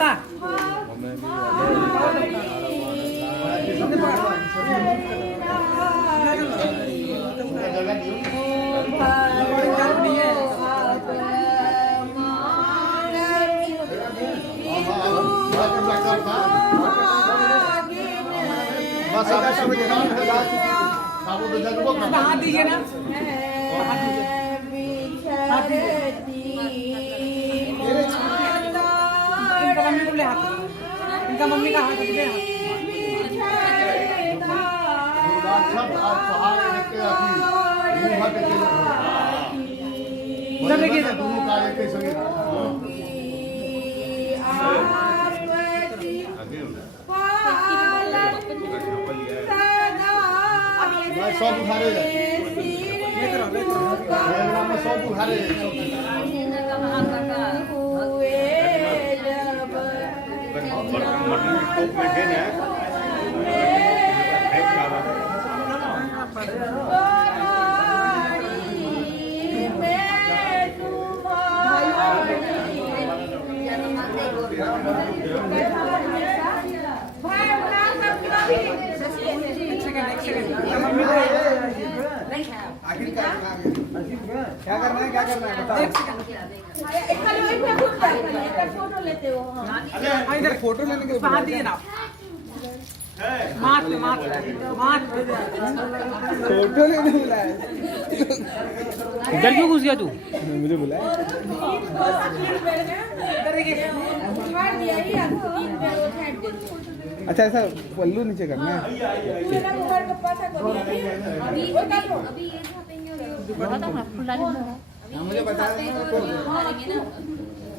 कुत्ता हाथ दीजिए ना इनका मम्मी को ले हाथ इनका मम्मी का हाथ ले उधर देखिए सब उठा रहे हैं सब उठा रहे हैं क्या करना है बता फोटो लेते हो इधर फोटो लेने के हाथ दीजिए ना माथ फोटो लेने बुलाया इधर क्यों घुस गया तू मुझे बुलाया अच्छा ऐसा पल्लू नीचे करना है मुझे बता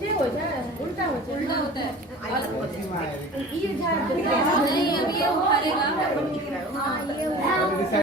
उल्टा होता है